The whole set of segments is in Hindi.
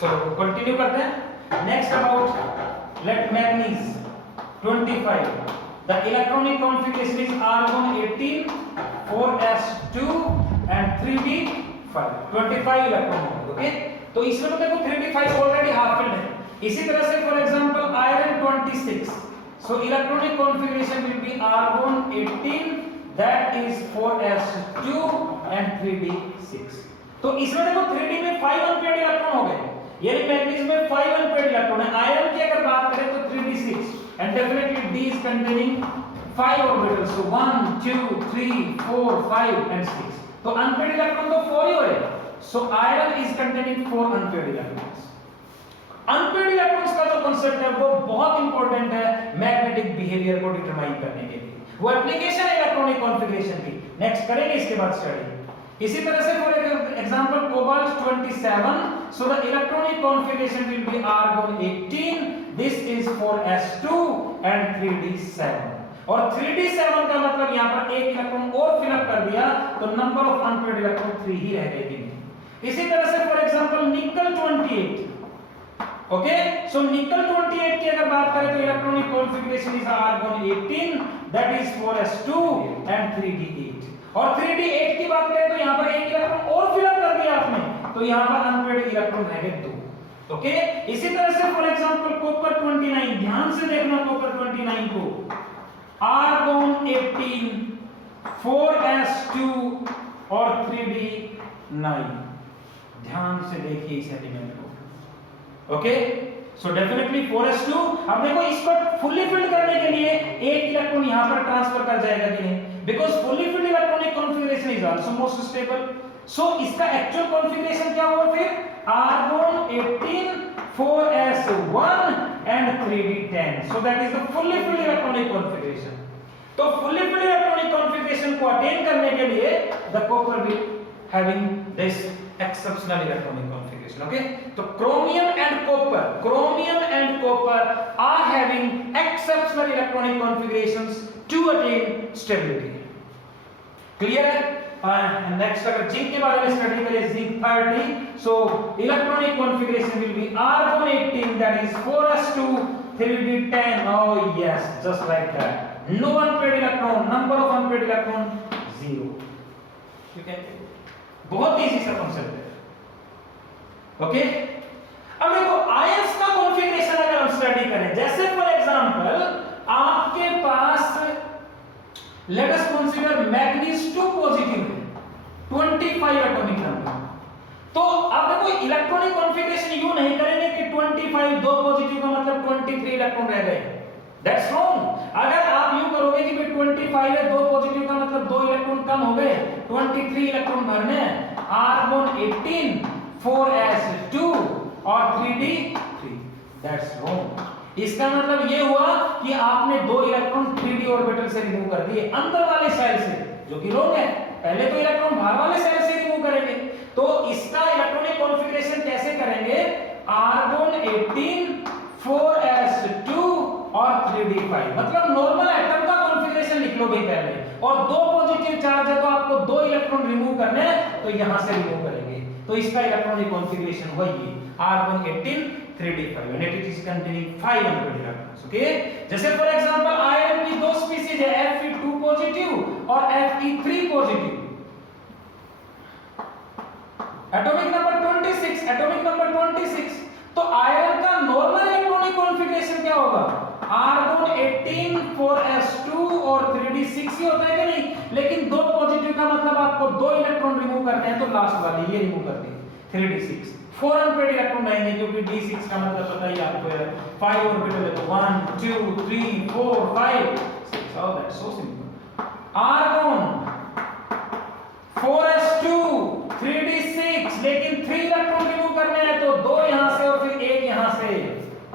सो कंटिन्यू करते हैं। Next about let manganese 25, the electronic configuration is argon 18 4s2 and 3d5 25 electron. Okay, तो इसमें तो देखो 3d5 ऑलरेडी हाफ फिल्ड है। इसी तरह से for example iron 26, so electronic configuration will be argon 18 that is 4s2 and 3d6। तो इसमें देखो 3d में 5 अनपेयर्ड इलेक्ट्रॉन हो गए, यानी मैग्नीज में 5 अनपेयर्ड इलेक्ट्रॉन है। आयरन की अगर बात करें तो 3d6 and definitely d is containing 5 orbitals, so 1 2 3 4 5 and 6, तो अनपेयर्ड इलेक्ट्रॉन तो 4 ही होए, so iron is containing 4 unpaired electrons। Unpaired electrons का जो कांसेप्ट है वो बहुत इंपॉर्टेंट है मैग्नेटिक बिहेवियर को डिटरमाइन करने के लिए, वो एप्लीकेशन है इलेक्ट्रॉनिक कॉन्फ़िगरेशन की, नेक्स्ट करेंगे इसके बाद स्टडी। इसी तरह से for example cobalt 27, so the electronic configuration will be argon 18, this is 4s2 and 3d7, और 3d7 का मतलब यहां पर एक इलेक्ट्रॉन और फिल अप कर दिया तो नंबर ऑफ अनपेयर्ड इलेक्ट्रॉन 3 ही रह गए। इसी तरह से फॉर एग्जांपल निकल 28, ओके, सो निकल 28 की अगर बात करें तो electronic configuration is argon 18 that is 4s2 and 3d8, और 3d8 की बात करें तो यहां पर एक इलेक्ट्रॉन और फिल अप कर दिया आपने, तो यहां पर अनपेयर्ड इलेक्ट्रॉन रह गए 2। ओके, इसी तरह से फॉर एग्जांपल कॉपर 29, ध्यान से देखना कॉपर 29 को, आर्गन 18 4s2 और 3d9, ध्यान से देखिए इस एलिमेंट को। ओके, सो डेफिनेटली 4s2, अब देखो इसको फुली फिल्ड करने के लिए एक इलेक्ट्रॉन यहां पर ट्रांसफर कर जाएगा कि नहीं, because fully filled electronic configuration is also most stable. So इसका एक्चुअल कॉन्फ़िगरेशन क्या होगा फिर, argon 18 4s1 and 3d10, so that is the fully filled electronic configuration. तो फुली फिल्ड इलेक्ट्रॉनिक कॉन्फ़िगरेशन को अटेन करने के लिए the copper will having this exceptional electronic configuration। okay, तो chromium and copper are having exceptional electronic configurations to attain stability। clear है? नेक्स्ट अगर जिंक के बारे में स्टडी करें, zinc 30, so electronic configuration will be argon 18 that is 4s2 3d10, oh yes, just like that, no unpaired electron, number of unpaired electron 0। ठीक है, बहुत इजी सा कांसेप्ट है। ओके, अब देखो आयंस का कॉन्फ़िगरेशन अगर हम स्टडी करें, जैसे फॉर एग्जांपल आपके पास let us consider manganese 2 positive है, 25 एटॉमिक नंबर, तो अब देखो इलेक्ट्रॉनिक कॉन्फ़िगरेशन यूं नहीं करेंगे कि 25 2 पॉजिटिव का मतलब 23 इलेक्ट्रॉन रह गए, दैट्स रॉन्ग। अगर आप यूं करोगे कि भाई 25 है 2 पॉजिटिव का मतलब 2 इलेक्ट्रॉन कम हो गए, 23 इलेक्ट्रॉन भरने हैं, आर्गन 18 4s2 और 3d3, दैट्स रॉन्ग। इसका मतलब ये हुआ कि आपने 2 इलेक्ट्रॉन 3d ऑर्बिटल से रिमूव कर दिए अंदर वाले शेल से, जो कि रॉन्ग है। पहले तो इलेक्ट्रॉन बाहर वाले शेल से रिमूव करेंगे, तो इसका इलेक्ट्रॉनिक कॉन्फ़िगरेशन कैसे करेंगे, आर्गन 18 4s2 और 3d5, मतलब नॉर्मल एटम का कॉन्फ़िगरेशन लिख लो भाई पहले, और 2 पॉजिटिव चार्ज है तो आपको 2 इलेक्ट्रॉन रिमूव करने हैं, तो यहां से रिमूव करेंगे, तो इसका इलेक्ट्रॉनिक कॉन्फ़िगरेशन वही argon 18 3d5 and it is containing 5 unpaired electrons। Okay, जैसे फॉर एग्जांपल आयरन की 2 स्पीशीज है, Fe2 पॉजिटिव और Fe3 पॉजिटिव, एटॉमिक नंबर 26, तो आयरन का नॉर्मल इलेक्ट्रॉनिक कॉन्फ़िगरेशन क्या होगा, आर्गन 18 4s2 और 3d6 ही होता है कि नहीं, लेकिन 2 पॉजिटिव का मतलब आपको 2 इलेक्ट्रॉन रिमूव करने हैं, तो लास्ट वाली ये रिमूव कर दी 3d6, 4 अनपेयर्ड इलेक्ट्रॉन रहेंगे क्योंकि d6 का मतलब पता ही आपको है 5 ऑर्बिटल है, तो 1 2 3 4 5 6, all that so simple। Argon 4s2 3d6, लेकिन 3 इलेक्ट्रॉन रिमूव करने हैं, तो 2 यहां से और फिर 1 यहां से,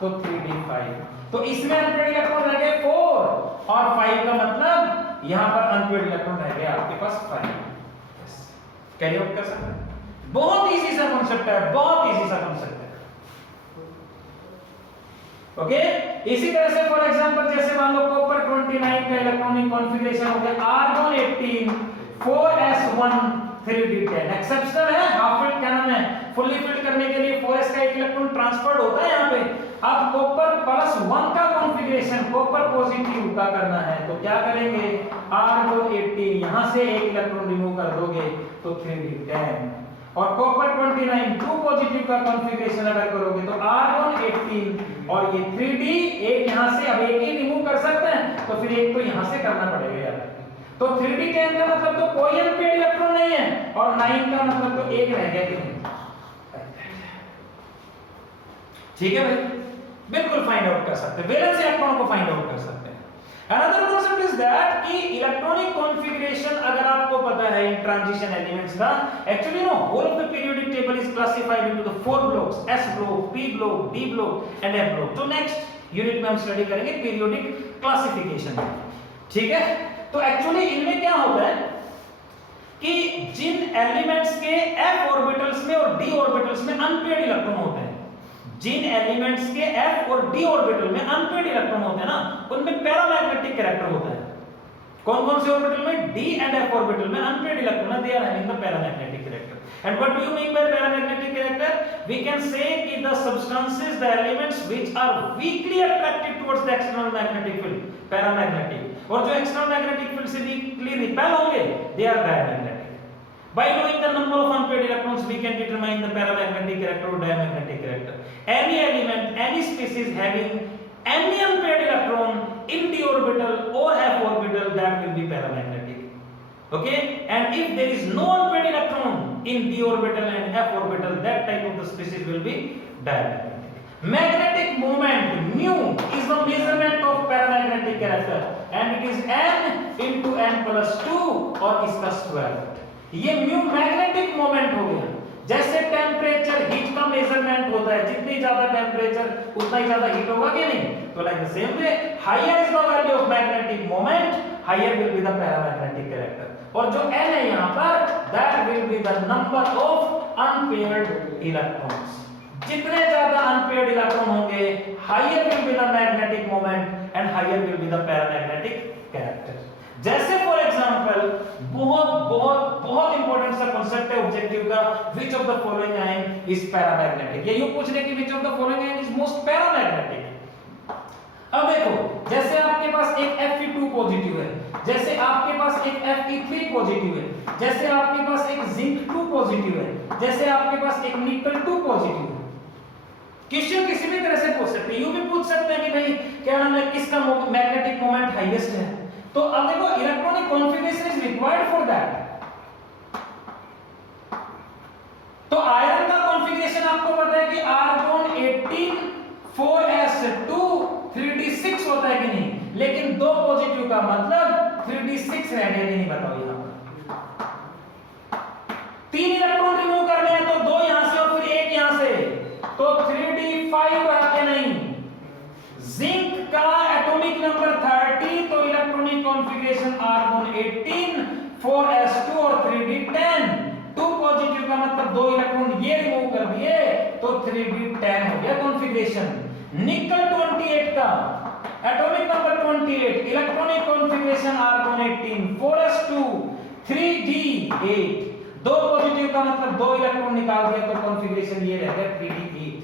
तो 3d5, तो इसमें अनपेयर्ड इलेक्ट्रॉन रह गए 4 और 5 का मतलब यहां पर अनपेयर्ड इलेक्ट्रॉन रह गए आपके पास 5। कैरी आउट कर सकते हैं, बहुत इजी सा कांसेप्ट है, बहुत इजी सा कांसेप्ट है। ओके, इसी तरह से फॉर एग्जांपल जैसे मान लो कॉपर 29 का इलेक्ट्रॉनिक कॉन्फ़िगरेशन हो गया, आर्गन 18 4s1 3d10, एक्सेप्शनल है, हाफ फिल्ड क्या नाम है फुल्ली फिल्ड करने के लिए 4s का एक इलेक्ट्रॉन ट्रांसफर्ड होता है यहाँ पे। अब कॉपर +1 का कॉन्फ़िगरेशन कॉपर पॉजिटिव का करना है तो क्या करेंगे, आर्गन 18 यहाँ से एक इलेक्ट्रॉन रिमूव कर दोगे तो 3d10, और कॉपर 29 2 पॉजिटिव का कॉन्फ़िगरेशन अगर करोगे तो आर्गन 18 और ये 3d एक यहाँ से, अब एक ही रिमूव कर सकते हैं तो फिर एक तो यहाँ से करना पड़ेगा यार। तो 3d10 का मतलब तो कोई अनपेयर्ड इलेक्ट्रॉन नहीं है, और 9 का मतलब तो एक रह गया कि नहीं। ठीक है भाई, बिल्कुल फाइंड आउट कर सकते हैं, वैलेंस इलेक्ट्रॉन को फाइंड आउट कर सकते हैं। Another concept is that कि इलेक्ट्रॉनिक कॉन्फ़िगरेशन अगर आपको पता है इन ट्रांजिशन एलिमेंट्स का, actually no whole of the periodic table is classified into the 4 blocks, s block, p block, d block and f block. तो नेक्स्ट यूनिट में हम स्टडी करेंगे पीरियोडिक क्लासिफिकेशन, ठीक है। तो एक्चुअली इनमें क्या होता है कि जिन एलिमेंट्स के f ऑर्बिटल्स में और d ऑर्बिटल्स में अनपेयर्ड इलेक्ट्रॉन होते हैं, जिन एलिमेंट्स के f और d ऑर्बिटल में अनपेयर्ड इलेक्ट्रॉन होते हैं ना, उनमें पैरामैग्नेटिक कैरेक्टर होता है। कौन-कौन से ऑर्बिटल में, d एंड f ऑर्बिटल में अनपेयर्ड इलेक्ट्रॉन है, they are having the paramagnetic character. And what do you mean by paramagnetic character? We can say कि the substances, the elements which are weakly attracted towards the external magnetic field, paramagnetic, और जो एक्सटर्नल मैग्नेटिक फील्ड से वीकली रिपेल होंगे, they are diamagnetic. By knowing the number of unpaired electrons, we can determine the paramagnetic character or diamagnetic character. Any element, any species having any unpaired electron in d orbital or f orbital, that will be paramagnetic. Okay? And if there is no unpaired electron in d orbital and f orbital, that type of the species will be diamagnetic. Magnetic moment mu is the measurement of paramagnetic character, and it is n into n plus 2 और इसका स्क्वायर। ये म्यू मैग्नेटिक मोमेंट हो गया। जैसे टेम्परेचर हीट का मेजरमेंट होता है, जितनी ज्यादा टेम्परेचर उतना ही ज्यादा हीट होगा कि नहीं, तो like the same way higher is the value of magnetic moment, higher will be the paramagnetic character. और जो n है यहां पर, that will be the number of unpaired electrons. जितने ज्यादा अनपेयर्ड इलेक्ट्रॉन होंगे, higher will be the magnetic moment and higher will be the paramagnetic character. जैसे फॉर एग्जांपल बहुत इंपॉर्टेंट सा कांसेप्ट है ऑब्जेक्टिव का, which of the following ion is paramagnetic. ये यूं पूछ रहे कि which of the following ion is most paramagnetic. अब देखो, जैसे आपके पास एक Fe2 पॉजिटिव है, जैसे आपके पास एक Fe3 पॉजिटिव है, जैसे आपके पास एक जिंक 2 पॉजिटिव है, जैसे आपके पास एक निकल 2 पॉजिटिव है। क्वेश्चन किसी भी तरह से पूछ सकते हैं, यूं भी पूछ सकते हैं कि भाई क्या नाम है, किसका मैग्नेटिक मोमेंट हाईएस्ट है। तो अब देखो, electronic configuration is required for that. तो आयरन का कॉन्फ़िगरेशन आपको पता है कि आर्गन 18 4s2 3d6 होता है कि नहीं, लेकिन 2 पॉजिटिव का मतलब 3d6 रह गया कि नहीं, बताओ यहां पर 3 इलेक्ट्रॉन रिमूव करने हैं तो 2 यहां से और फिर 1 यहां से, तो 3d5 रहा कि नहीं। जिंक का एटॉमिक नंबर 30, तो इलेक्ट्रॉनिक कॉन्फ़िगरेशन आर्गन 18 4s2 और 3d10, 2 पॉजिटिव का मतलब 2 इलेक्ट्रॉन ये रिमूव कर दिए तो 3d10 हो गया कॉन्फ़िगरेशन। निकल 28 का atomic number 28, electronic configuration argon 18 4s2 3d8, 2 positive का मतलब 2 इलेक्ट्रॉन निकाल दिया तो कॉन्फ़िगरेशन ये रह गया 3d8।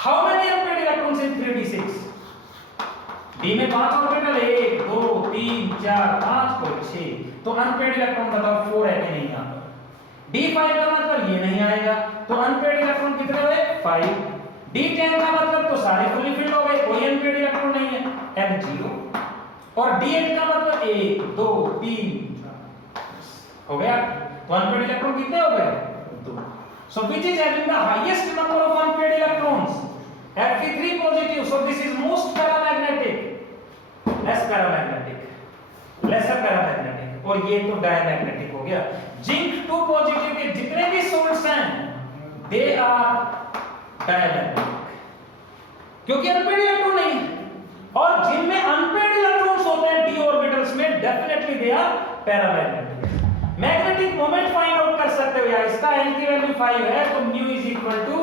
How many unpaired electrons in 3d6? d में 5 ऑर्बिटल, 1 2 3 4 5 और 6, तो अनपेयर्ड इलेक्ट्रॉन बताओ 4 है कि नहीं यहां पर। d5 का मतलब ये नहीं आएगा, तो अनपेयर्ड इलेक्ट्रॉन कितने हुए 5। d10 का मतलब तो सारे फुली फिल्ड हो गए, कोई अनपेयर्ड इलेक्ट्रॉन नहीं है, m0। और d8 का मतलब 1 2 3 हो गया, तो अनपेयर्ड इलेक्ट्रॉन कितने हो गए 2। So which is having the highest number of unpaired electrons? Fe3 positive, so this is most paramagnetic, less paramagnetic, lesser paramagnetic, और ये तो diamagnetic हो गया। Zinc 2 positive के जितने भी salts हैं, they are diamagnetic, क्योंकि unpaired electron नहीं है। और जिनमें unpaired electrons होते हैं d orbitals में, definitely they are paramagnetic। Magnetic moment find out कर सकते हो यार, इसका n की वैल्यू 5 है, तो mu is equal to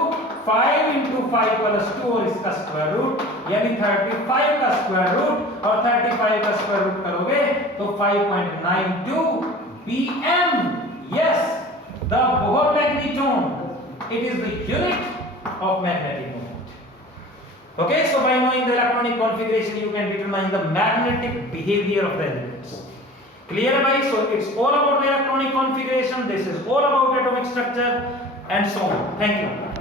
5 into 5 plus 2 और इसका स्क्वायर रूट, यानी 35 का स्क्वायर रूट, और 35 का स्क्वायर रूट करोगे तो 5.92 pm। Yes, the Bohr magnetron it is the unit of magnetic moment. Okay, so by knowing the electronic configuration, you can determine the magnetic behavior of the elements. Clear, guys? So it's all about the electronic configuration. This is all about atomic structure and so on. Thank you.